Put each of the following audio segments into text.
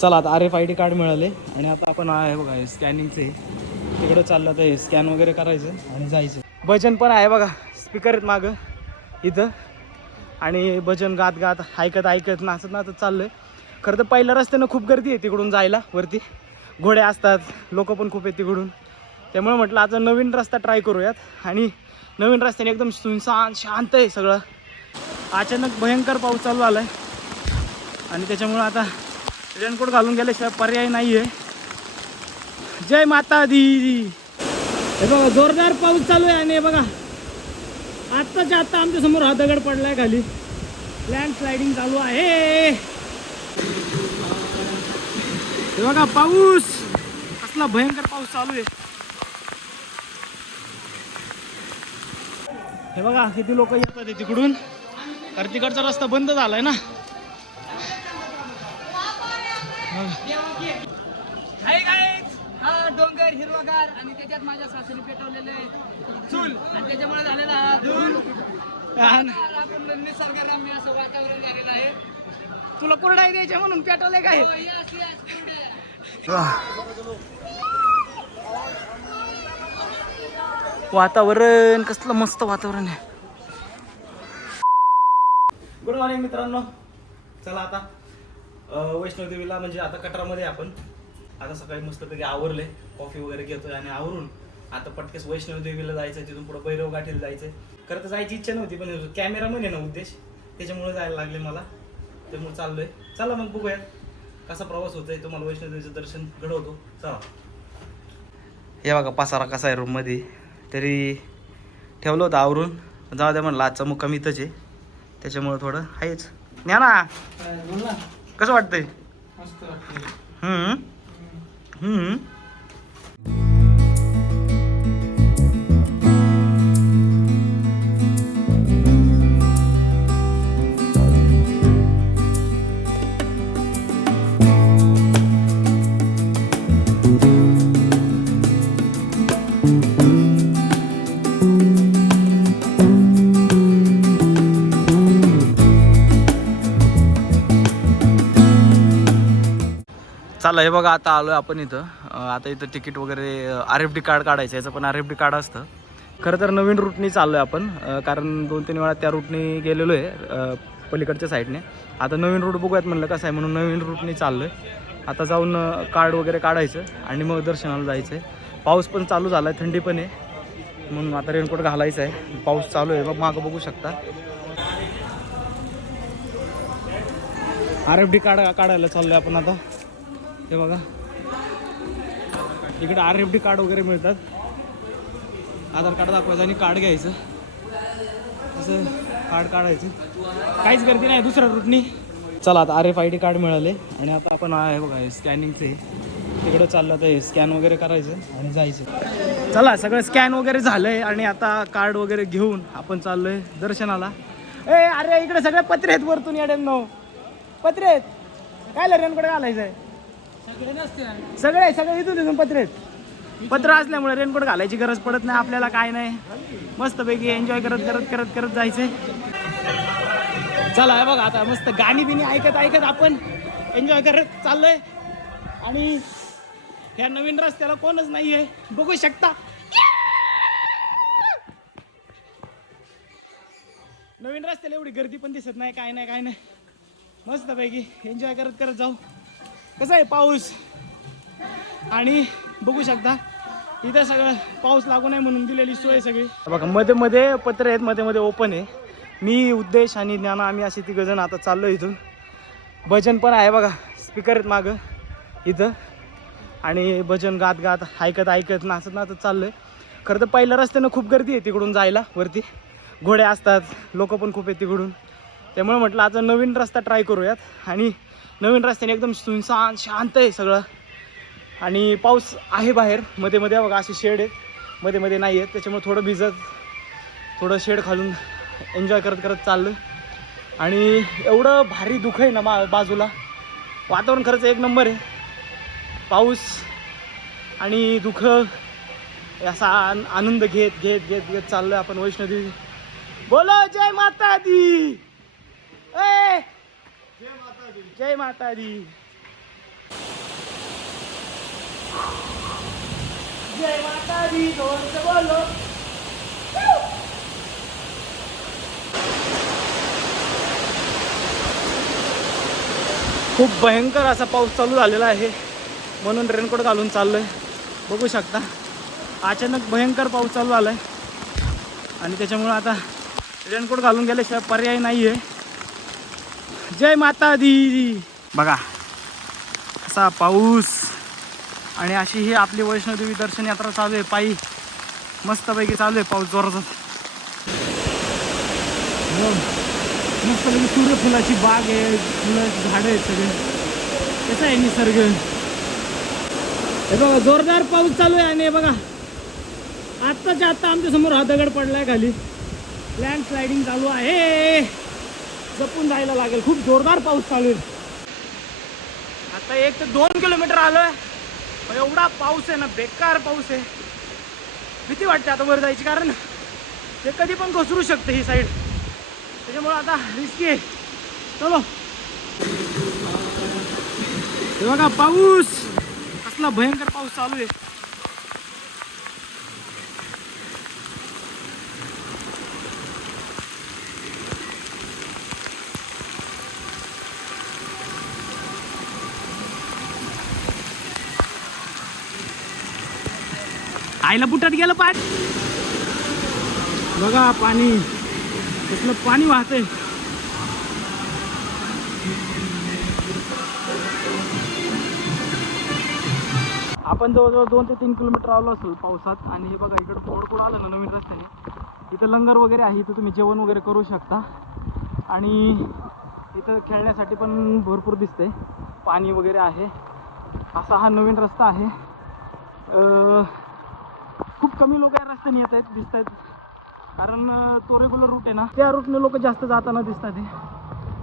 चला आता R F I D card मिळाले. आणि आता आपण आहे बघा हे स्कॅनिंगचे तिकडे चाललं तर स्कॅन वगैरे करायचं आणि जायचं. भजन पण आहे बघा स्पीकर आहेत मागं इथं. आणि भजन गात गात ऐकत ऐकत नाचत नाचत चाललंय. खरं तर पहिल्या रस्त्यानं खूप गर्दी आहे तिकडून जायला वरती. घोडे असतात लोक पण खूप आहेत तिकडून. त्यामुळे म्हटलं आता नवीन रस्ता ट्राय करूयात. आणि नवीन रस्त्याने एकदम सुनसान शांत आहे सगळं. अचानक भयंकर पाऊस चालू आला आहे आणि त्याच्यामुळं आता रेनकोट घालून गेल्याशिवाय पर्याय नाही आहे जय माता दी. हे बघा जोरदार पाऊस चालू आहे आणि हे बघा आत्ताच्या आत्ता आमच्यासमोर हा दगड पडलाय खाली. लँड स्लायडिंग चालू आहे. हे बघा पाऊस. कसला भयंकर पाऊस चालू आहे. हे बघा किती लोक येतात तिकडून. तर तिकडचा रस्ता बंद झालाय ना. हाय गाईज हा डोंगर हिरवागार आणि त्याच्यात माझ्या सासरी पेटवलेले चूल. आणि त्याच्यामुळे झालेला हा धूर. आणि? आपण निसर्गरम्य असं वातावरण झालेलं आहे. तुला कुरडाई द्यायचे म्हणून पेटवले काय? हो. वातावरण कसलं मस्त वातावरण आहे. गुड मॉर्निंग मित्रांनो. चला आता. अं, वैष्णोदेवीला म्हणजे आता कटरामध्ये आपण आता सकाळी मस्तपैकी आवरले कॉफी वगैरे घेतोय आणि आवरून आता पटकेस वैष्णोदेवीला जायचं तिथून पुढे भैरव गाठीला जायचंय. खरं तर जायची इच्छा नव्हती पण कॅमेरा मध्ये ना उद्देश. त्याच्यामुळे जायला लागले मला. त्यामुळे चाललोय. चला मग बघूया कसा प्रवास होतोय. तुम्हाला वैष्णोदेवीचं दर्शन घडवतो. चला. हे बघा पसारा कसा आहे रूममध्ये तरी ठेवलं होतं आवरून. जाऊ द्या म्हणलं आजचा मुक्काम इथंच आहे. त्याच्यामुळं थोडं आहेच. न्या ना. बोल ना कसं वाटतंय? हम्म. हम्म. चला हे बघा आता आलोय आपण इथं. आता इथं तिकीट वगैरे आर एफ डी कार्ड काढायचं याचं पण आर एफ डी कार्ड असतं. खरं तर नवीन रूटनी चाललोय आपण. कारण दोन तीन वेळा त्या रूटनी गेलेलो आहे पलीकडच्या साईडने आता नवीन रूट बघूयात म्हणलं कसं आहे म्हणून नवीन रूटनी चाललोय. आता जाऊन कार्ड वगैरे काढायचं आणि मग दर्शनाला जायचं आहे पाऊस पण चालू झाला आहे थंडी पण आहे. म्हणून आता रेनकोट घालायचं आहे. पाऊस चालू आहे मग मागं बघू शकता. आर एफ डी कार्ड काढायला चाललो आहे आपण आता. हे बघा. इकडे आर एफ डी कार्ड वगैरे मिळतात. आधार कार्ड दाखवायचं आणि कार्ड घ्यायचं. असं कार्ड काढायचं. काहीच गर्दी नाही दुसऱ्या रूटनी चला आता R F I D card मिळाले. आणि आता आपण आहे बघा हे स्कॅनिंगचे तिकडं चाललं तर हे स्कॅन वगैरे करायचं आणि जायचं. चला सगळं स्कॅन वगैरे झालंय आणि आता कार्ड वगैरे घेऊन आपण चाललोय दर्शनाला. ए अरे इकडे सगळे पत्रे आहेत वरतून येड्यांनो. पत्रे आहेत. काय रेनकडे घालायचं आहे सगळे सगळे सगळे इथून इथून पत्रे पत्र असल्यामुळे रेनकोट घालायची गरज पडत नाही आपल्याला काय नाही. मस्तपैकी एन्जॉय करत करत करत करत जायचंय. चला हे बघा आता मस्त गाणी बिणी ऐकत ऐकत आपण एन्जॉय करत चाललोय. आणि ह्या नवीन रस्त्याला कोणच नाहीये. बघू शकता. नवीन रस्त्याला एवढी गर्दी पण दिसत नाही काय नाही काय नाही. मस्तपैकी एन्जॉय करत करत जाऊ. कसं आहे पाऊस? आणि बघू शकता इथं सगळं पाऊस लागू नये म्हणून दिलेली सोय सगळी. बघा मध्ये मध्ये पत्र आहेत मध्ये मध्ये ओपन आहे. मी उद्देश आणि ज्ञाना आम्ही असे तिघ जण आता चाललो इथून. भजन पण आहे बघा स्पीकर आहेत मागं इथं. आणि भजन गात गात ऐकत ऐकत नाचत नाचत चाललोय. खरं तर पहिल्या रस्त्यानं खूप गर्दी आहे तिकडून जायला वरती. घोडे असतात लोक पण खूप आहेत तिकडून. त्यामुळे म्हटलं आता नवीन रस्ता ट्राय करूयात. आणि नवीन रस्त्याने एकदम सुनसान शांत आहे सगळं. आणि पाऊस आहे बाहेर. मध्ये मध्ये बघा असे शेड आहेत. मध्ये मध्ये नाही आहेत. त्याच्यामुळे थोडं भिजत थोडं शेड खालून एन्जॉय करत करत चाललं आणि एवढं भारी दुःख आहे ना मा बाजूला. वातावरण खरंच एक नंबर आहे. पाऊस आणि दुःख असा आन- आनंद घेत घेत घेत घेत चाललं आपण. वैष्णोदेवी बोलो जय माता दी ए! जय माता दी जय माता दी जोर से बोलो. खूप भयंकर असा पाऊस चालू झालेला आहे. म्हणून रेनकोट घालून चाललोय. बघू शकता. अचानक भयंकर पाऊस चालू झाला आहे आणि त्याच्यामुळं आता रेनकोट घालून गेल्याशिवाय पर्याय नाही आहे जय माता दी. बघा असा पाऊस आणि अशी ही आपली वैष्णोदेवी दर्शन यात्रा चालू आहे. पायी मस्तपैकी चालू आहे पाऊस जोरात मस्तपैकी सूर्यफुलाची बाग आहे फुलाची झाडं आहेत सगळे. कसं आहे निसर्ग? हे बघा जोरदार पाऊस चालू आहे आणि हे बघा आत्ताच्या आत्ता आमच्यासमोर हा दगड पडलाय खाली. लँड स्लायडिंग चालू आहे. जपून जायला लागेल. खूप जोरदार पाऊस चालू आहे. आता एक ते दोन किलोमीटर आलोय. एवढा पाऊस आहे ना बेकार पाऊस आहे. भीती वाटते आता वर जायची कारण ते कधी पण घसरू शकते ही साईड त्याच्यामुळे आता रिस्की आहे. चलो. हे बघा पाऊस. कसला भयंकर पाऊस चालू आहे. आईला बुटात गेलं पाठ बघा पाणी. कसलं पाणी वाहतंय. आपण जवळजवळ दोन ते तीन किलोमीटर आलो असेल पावसात आणि हे बघा इकडं थोडं आलं ना नवीन रस्त्याने. इथं लंगर वगैरे आहे इथं तुम्ही जेवण वगैरे करू शकता. आणि इथं खेळण्यासाठी पण भरपूर दिसते पाणी वगैरे आहे. असा हा नवीन रस्ता आहे. खूप कमी लोक या रस्त्याने येत आहेत दिसत आहेत. कारण तो रेग्युलर रूट आहे ना. त्या रूटने लोक जास्त जाताना दिसतात ते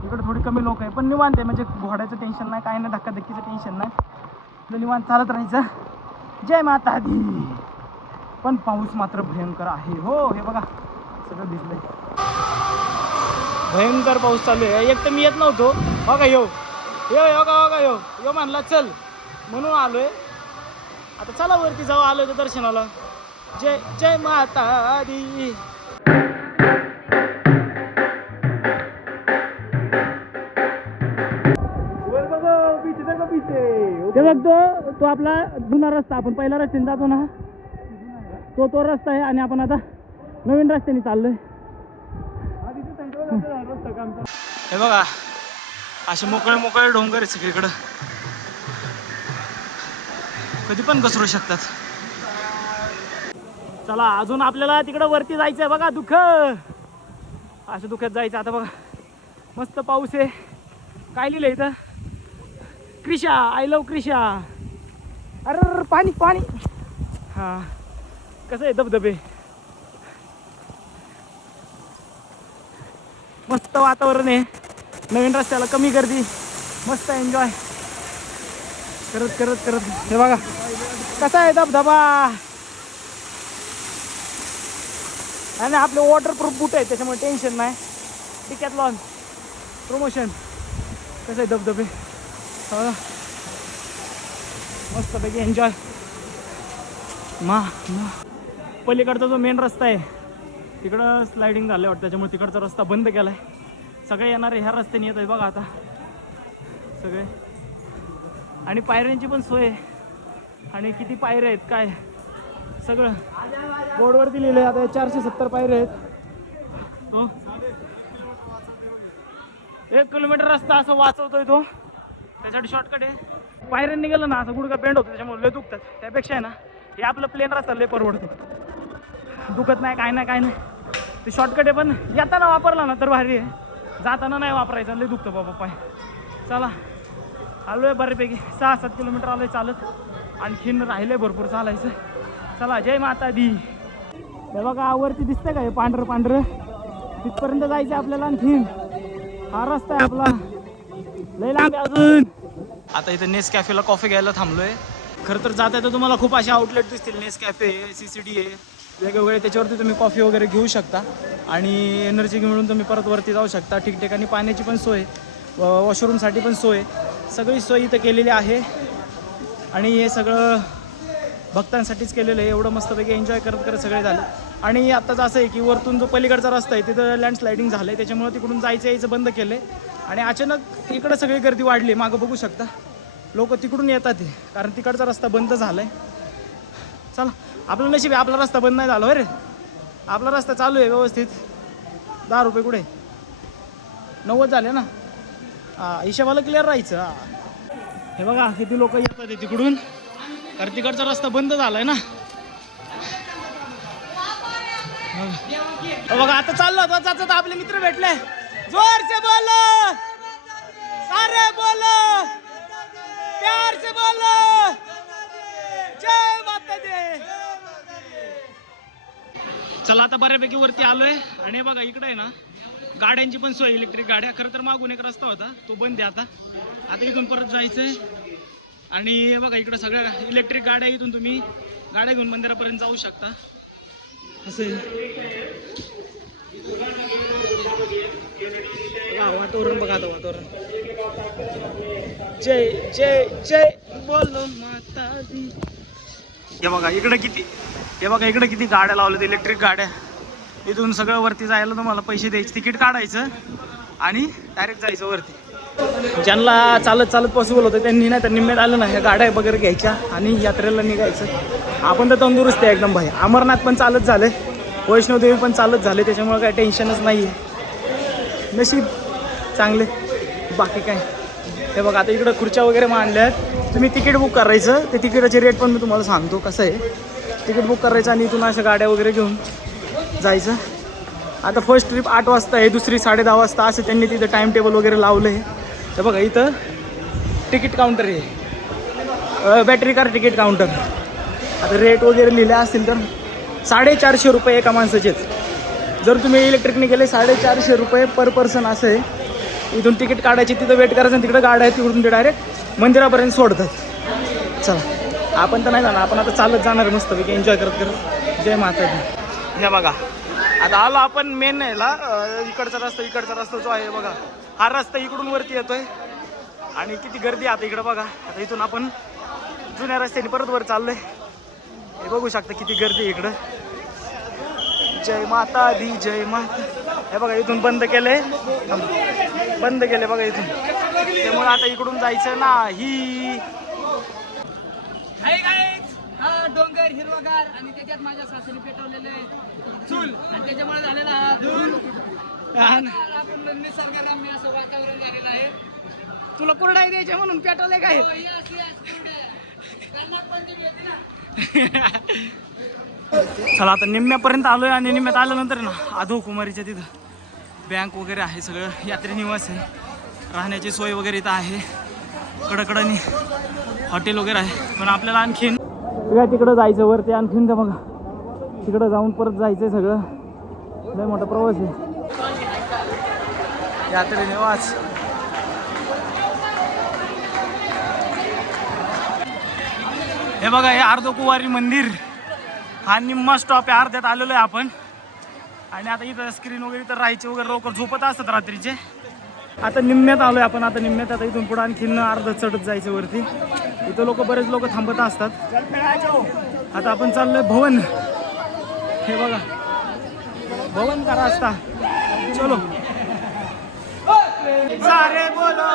इकडे थोडी कमी लोक आहे पण निवांत आहे. म्हणजे घोड्याचं टेन्शन नाही काय नाही धक्काधक्कीचं टेन्शन नाही. आपलं निवांत चालत राहायचं. जय माता दी. पण पाऊस मात्र भयंकर आहे. हो हे बघा. सगळं दिसलंय. भयंकर पाऊस चालू आहे. एक तर मी येत नव्हतो. हो का यो? यो यो का हो का यो? यो म्हणला चल. म्हणून आलोय. आता चला वरती जाऊ आलोय तर दर्शनाला. जय जय माता दी ते बघ तो तो आपला जुना रस्ता आपण पहिला रस्त्याने जातो ना. तो तो रस्ता आहे आणि आपण आता नवीन रस्त्याने चाललोय. हे बघा असे मोकळे मोकळे डोंगर आहेत सगळीकडं. कधी पण घसरू शकतात. चला अजून आपल्याला तिकडं वरती जायचंय बघा दुःख. असं दुःखात जायचं आता बघा. मस्त पाऊस आहे. काय लिहिलं इथं? Krisha I love Krisha. अरे अरे, पाणी पाणी. हां. कसं आहे धबधबे? मस्त वातावरण आहे. नवीन रस्त्याला कमी गर्दी. मस्त एन्जॉय करत करत करत. हे बघा. कसा आहे धबधबा? आणि आपले वॉटरप्रूफ बूट आहे त्याच्यामुळे टेन्शन नाही. टिकॅट लॉन प्रमोशन कसं आहे धबधबे? मस्तपैकी एन्जॉय मा मा. पलीकडचा जो मेन रस्ता आहे तिकडं स्लायडिंग झालं वाटतं त्याच्यामुळे तिकडचा रस्ता बंद केला आहे सगळे येणारे ह्या रस्त्याने येत आहे बघा आता. सगळे. आणि पायऱ्यांची पण सोय आहे. आणि किती पायऱ्या आहेत काय? सगळं. बोर्डवरती लिहिलं आहे आता चारशे सत्तर पायऱ्या आहेत. हो. एक किलोमीटर रस्ता असं वाचवतोय तो. त्यासाठी शॉर्टकट आहे. पायऱ्यांनी गेलं ना असं गुडका पेंड होतं त्याच्यामुळे लय दुखतात. त्यापेक्षा आहे ना हे आपलं प्लेन रस्ता लय परवडतो. दुखत नाही काय नाही काय नाही. ते शॉर्टकट आहे पण येताना वापरला ना तर भारी आहे. जाताना नाही वापरायचं लय दुखतं बाबा पाय. चला. आलो आहे बऱ्यापैकी. सहा सात किलोमीटर आलो आहे चालत. आणखीन राहिलं आहे भरपूर चालायचं. चला जय माता दी हे बघा वरती दिसतंय का हे पांढरं पांढरं? तिथपर्यंत जायचं आपल्याला आणखी हा रस्ता आहे आपला. लय लांब आहे अजून. आता इथे नेस कॅफेला कॉफी घ्यायला थांबलोय. खरं तर जाता येतं तुम्हाला खूप असे आउटलेट दिसतील. Nescafe C C D आहे. वेगवेगळे त्याच्यावरती तुम्ही कॉफी वगैरे घेऊ शकता. आणि एनर्जी मिळून तुम्ही परत वरती जाऊ शकता. ठिकठिकाणी पाण्याची पण सोय वॉशरूमसाठी पण सोय. सगळी सोय इथं केलेली आहे. आणि हे सगळं भक्तांसाठीच केलेलं आहे. एवढं मस्तपैकी एन्जॉय करत करत सगळे झाले. आणि आत्ताच असं आहे की वरतून जो पलीकडचा रस्ता आहे तिथं लँडस्लायडिंग झालं आहे त्याच्यामुळे तिकडून जायचं यायचं बंद केलं आहे आणि अचानक इकडं सगळी गर्दी वाढली. मागं बघू शकता. लोक तिकडून येतात ते कारण तिकडचा रस्ता बंद झाला आहे चला आपलं नशीब आहे. आपला रस्ता बंद नाही झाला अरे आपला रस्ता चालू आहे व्यवस्थित. दहा रुपये कुठे? नव्वद झाले ना? हां हिशेबाला क्लिअर राहायचं. हे. बघा किती लोक येतात तिकडून. कारण तिकडचा रस्ता बंद झालाय ना. हो बघा. आता चाललो होतो जात आपले मित्र भेटले. जोर से बोलो सारे बोल प्यार से बोल जय माता दे चला आता बऱ्यापैकी वरती आलोय. आणि बघा इकडे आहे ना गाड्यांची पण सोय इलेक्ट्रिक गाड्या. खरं तर मागून एक रस्ता होता तो बंद आहे आता. आता इथून परत जायचंय. आणि हे बघा इकडं सगळ्या इलेक्ट्रिक गाड्या इथून तुम्ही गाड्या घेऊन मंदिरापर्यंत जाऊ शकता. असं आहे. वातावरण बघा आता वातावरण. जय जय जय बोलो माता हे बघा इकडे किती हे बघा इकडे किती गाड्या लावल्यात इलेक्ट्रिक गाड्या. इथून सगळं वरती जायला तुम्हाला पैसे द्यायचे तिकीट काढायचं आणि डायरेक्ट जायचं वरती. ज्यांना चालत चालत पॉसिबल होतं त्यांनी नाही तर निम्म्यात आलं ना ह्या गाड्या वगैरे घ्यायच्या आणि यात्रेला निघायचं. आपण तर तंदुरुस्त आहे एकदम भाई. अमरनाथ पण चालत झालं वैष्णोदेवी पण चालत झाले त्याच्यामुळे काही टेन्शनच नाही आहे नशीब चांगले. बाकी काय? हे बघा आता इकडं खुर्च्या वगैरे मांडल्या आहेत तुम्ही तिकीट बुक करायचं. ते तिकिटाचे रेट पण मी तुम्हाला सांगतो कसं आहे. तिकीट बुक करायचं आणि इथून अशा गाड्या वगैरे घेऊन जायचं. आता फर्स्ट ट्रिप आठ वाजता आहे. दुसरी साडे दहा वाजता. असं त्यांनी तिथं टाईम टेबल वगैरे लावलं आहे तर बघा इथं तिकीट काउंटर आहे. बॅटरी कार तिकीट काउंटर आता रेट वगैरे लिहिले असतील तर साडेचारशे रुपये एका माणसाचे आहेत. जर तुम्ही इलेक्ट्रिकने गेले साडेचारशे रुपये पर पर्सन असं आहे. इथून तिकीट काढायची तिथं वेट करायचं तिकडं तिकडे गाड्या आहेत तिकडून ते डायरेक्ट मंदिरापर्यंत सोडतात. चला. आपण तर नाही जाणार आपण आता चालत जाणार आहे मस्तपैकी एन्जॉय करत करत. जय माता दी. हे बघा आता आलो आपण मेन याला इकडचा रस्ता इकडचा रस्ता जो आहे बघा. हा रस्ता इकडून वरती येतोय. आणि किती गर्दी आहे आता इकडं बघा. आता इथून आपण जुन्या रस्त्याने परत वर चाललोय. हे बघू शकता किती गर्दी आहे इकडं. जय माता दी जय माता हे बघा इथून बंद केले बंद केले बघा इथून. त्यामुळे आता इकडून जायचं नाही हाय गाईज हा डोंगर हिरवागार आणि त्याच्यात माझ्या सासरी पेटवलेले चूल. आणि त्याच्यामुळे झालेला हा धूर आपण निसर्गरम्य असं वातावरण झालेलं आहे. तुला कुरडाई द्यायचे म्हणून पेटवले काय? हो. चला आता निम्म्यापर्यंत आलोय आणि निम्म्यात आल्यानंतर ना आधो कुमारीच्या तिथं बँक वगैरे आहे सगळं. यात्री निवास आहे. राहण्याची सोय वगैरे इथं आहे. कडकडनी हॉटेल वगैरे आहे. पण आपल्याला आणखीन सगळ्या तिकडं जायचं वरती आणखीन तर बघा तिकडं जाऊन परत जायचंय सगळं. लय मोठा प्रवास आहे. यात्रेने निवास. हे बघा हे अर्धकुवारी मंदिर. हा निम्मा स्टॉप आहे अर्ध्यात आलेलो आहे आपण. आणि आता इथं स्क्रीन वगैरे तर राहायचे वगैरे लवकर झोपत असतात रात्रीचे. आता निम्म्यात आलोय आपण आता निम्म्यात आता इथून पुढे आणखीन अर्ध चढत जायचं वरती. इथं लोक बरेच लोक थांबत असतात. आता आपण चाललोय भवन. हे बघा. भवन का रस्ता? चलो. सारे बोलो.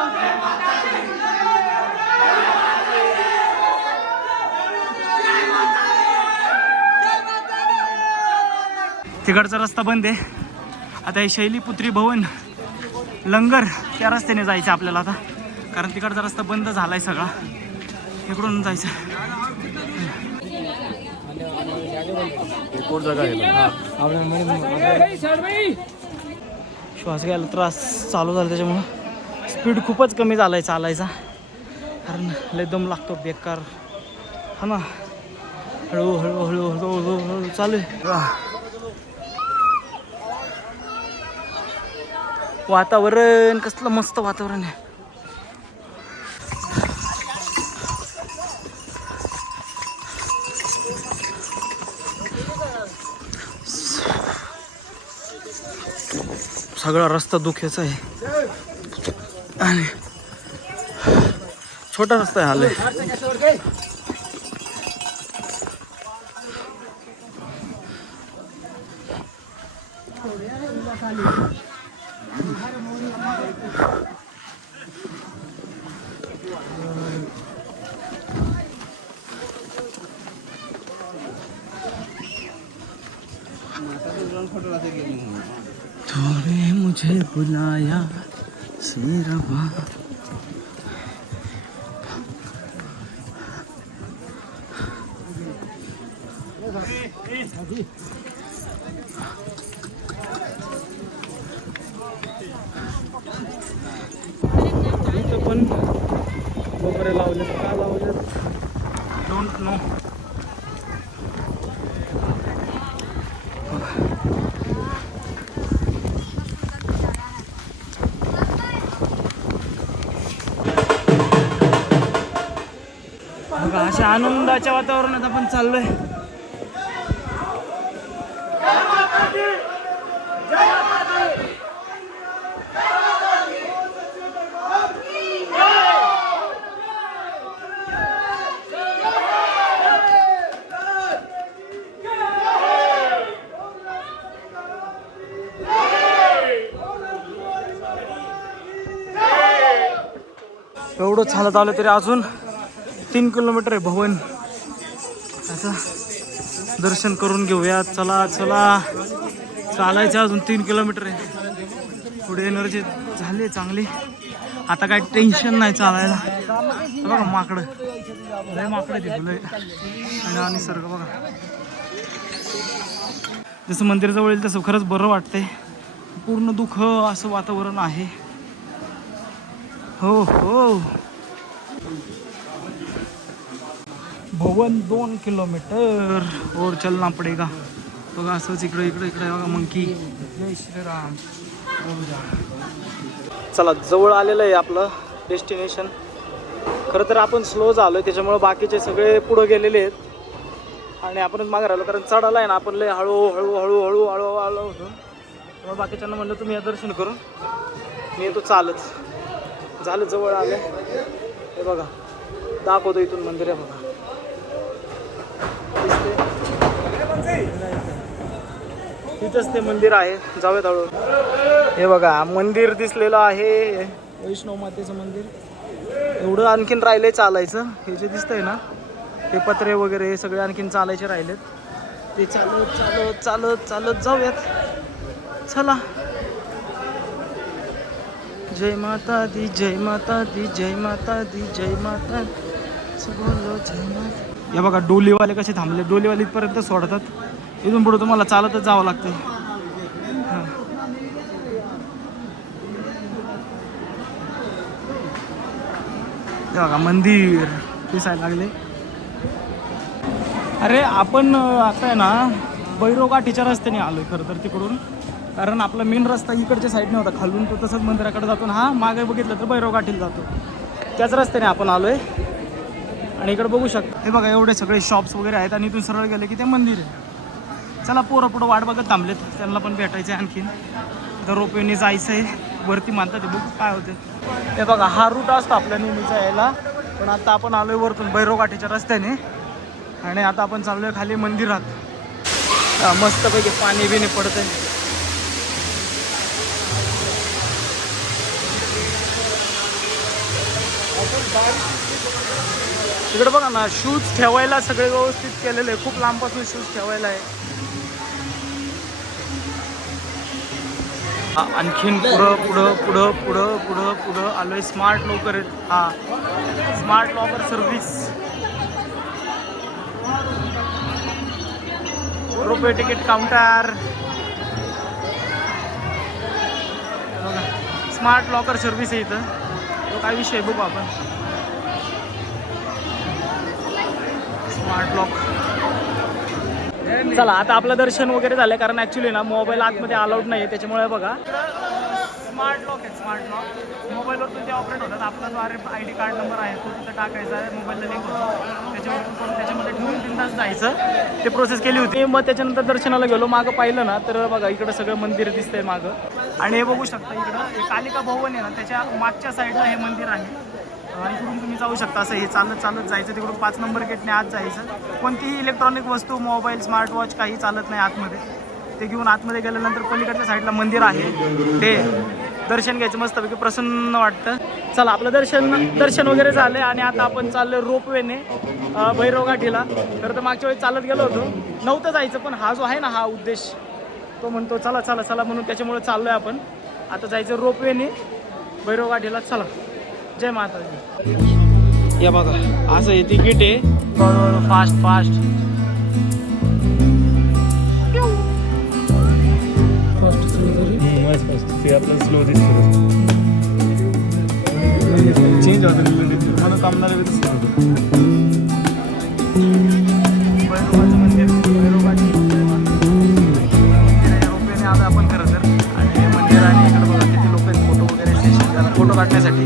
तिकडचा रस्ता बंद आहे. आता हे शैलीपुत्री भवन लंगर त्या रस्त्याने जायचं आपल्याला आता. कारण तिकडचा रस्ता बंद झालाय सगळा. इकडून जायचं. श्वास घ्यायला त्रास चालू झाला त्याच्यामुळं. स्पीड खूपच कमी झालाय चालायचा. कारण लय दम लागतो बेकार. हा ना. हळू हळू हळू हळू हळू हळू चालू आहे. वातावरण कसलं मस्त वातावरण आहे. सगळा रस्ता दुखेचा आहे. आणि छोटा रस्ता आहे आलाय मुझे बुलाया शेरवा you. आनंदाच्या वातावरणात आपण चाललोय. एवढं चालत आलं तरी अजून तीन किलोमीटर आहे भवन. असं दर्शन करून घेऊया. चला चला. चालायचं अजून तीन किलोमीटर आहे. पुढे एनर्जी झाली आहे चांगली. आता काय टेन्शन नाही चालायला. बघा माकडं. लय माकडं ते लय. आणि आणि सर्ग बघा. जसं मंदिराजवळ येईल तसं खरंच बरं वाटतंय. पूर्ण दुःख असं वातावरण आहे. हो हो. भवन दोन किलोमीटर. और चलना पडेगा. बघा असंच इकडे इकडे इकडे बघा मंकी. जय श्रीराम. चला जवळ आलेलं आहे आपलं डेस्टिनेशन खरं तर आपण स्लो झालोय त्याच्यामुळे बाकीचे सगळे पुढं गेलेले आहेत. आणि आपणच मागे राहिलो कारण चढायला आहे ना आपण लय हळू हळू हळू हळू हळू हळू होतो बाकीच्यांना म्हणलं तुम्ही या दर्शन करून. मी येतो चालच झालं जवळ आलं हे बघा दाखवतो इथून मंदिर आहे बघा. दिसते तिथंच ते मंदिर आहे जाऊयात हळूहळू. हे बघा मंदिर दिसलेलं आहे. वैष्णव मातेचं मंदिर. एवढं आणखीन राहिलंय चालायचं. हे जे दिसतंय ना ते पत्रे वगैरे हे सगळे आणखीन चालायचे राहिलेत. ते चालत चालत चालत चालत जाऊयात. चला. जय माता दी जय माता दी जय माता दी जय माता. दी. बोलो जय माता. या बघा डोलीवाले कसे थांबले. डोलीवाले इथपर्यंत सोडतात. इथून पुढे तुम्हाला चालतच जावं लागतं हे. बघा मंदिर दिसायला लागले. अरे आपण आता आहे ना बैरोगाठीच्या रस्त्याने आलोय खरं तर तिकडून. कारण आपला मेन रस्ता इकडच्या साईडने होता. खालून तो तसंच मंदिराकडे जातो हा मागे बघितलं तर बैरोगाठीला जातो. त्याच रस्त्याने आपण आलोय. आणि इकडे बघू शकता. हे बघा एवढे सगळे शॉप्स वगैरे आहेत आणि इथून सरळ गेले की ते मंदिर आहे. चला पोरं पुढं वाट बघत थांबलेत. त्यांना पण भेटायचं आहे आणखीन. तर रोपवेने जायचं आहे वरती मानतात ते बघू काय होते हे बघा हा रूट असतो आपल्या नेहमीचा यायला. पण आता आपण आलो आहे वरतून बैरोगाठीच्या रस्त्याने. आणि आता आपण चाललो आहे खाली मंदिरात. मस्तपैकी पाणी बिणी पडतंय. तिकडे बघा ना शूज ठेवायला सगळे व्यवस्थित केलेले आहे. खूप लांबपासून शूज ठेवायला आहे. आणखीन पुढं पुढं पुढं पुढं पुढं पुढं आलोय स्मार्ट लॉकर हा स्मार्ट लॉकर सर्व्हिस रुपये ticket counter smart locker service आहे इथं. तो काय विषय बघू आपण. Smart lock. चला आता आपलं दर्शन वगैरे झालं कारण ॲक्च्युली ना मोबाईल आतमध्ये अलाउड नाही आहे त्याच्यामुळे बघा. स्मार्ट लॉक आहे स्मार्ट लॉक. मोबाईलवरतून ते ऑपरेट होतात. आपला जो R I D card number आहे तो तिथं टाकायचा आहे मोबाईलला लिंक होतो. त्याच्यावरून पण त्याच्यामध्ये ठेवून बिंदास जायचं. ते प्रोसेस केली होती. मग त्याच्यानंतर दर्शनाला गेलो. मागं पाहिलं ना तर बघा इकडं सगळं मंदिर दिसतंय मागं. आणि हे बघू शकता इकडं कालिका भवन आहे ना त्याच्या मागच्या साईडला हे मंदिर आहे. इकडून तुम्ही जाऊ शकता असं हे चालत चालत जायचं. तिकडून पाच नंबर गेटने आत जायचं. कोणतीही इलेक्ट्रॉनिक वस्तू मोबाईल स्मार्ट वॉच काही चालत नाही आतमध्ये. ते घेऊन आतमध्ये गेल्यानंतर पलीकडच्या साईडला मंदिर आहे. ते दर्शन घ्यायचं मस्तपैकी प्रसन्न वाटतं. चला आपलं दर्शन दर्शन वगैरे झालं आणि आता आपण चाललो रोपवेने भैरवघाटीला खरं तर मागच्या वेळी चालत गेलो होतो. नव्हतं जायचं पण हा जो आहे ना हा उद्देश तो म्हणतो चला चला चला म्हणून त्याच्यामुळे चाललोय आपण. आता जायचं रोपवेने भैरवघाटीला चला. जय माताजी. या बघा असं हे तिकीट आहे. फास्ट फास्ट ते स्लो दिसतं चेंज होतं म्हणून आपण खरं तर आणि हे मंदिर आणि इकडे बघा किती लोक आहेत फोटो वगैरे फोटो काढण्यासाठी.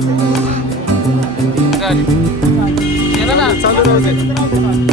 चालू राहू दे.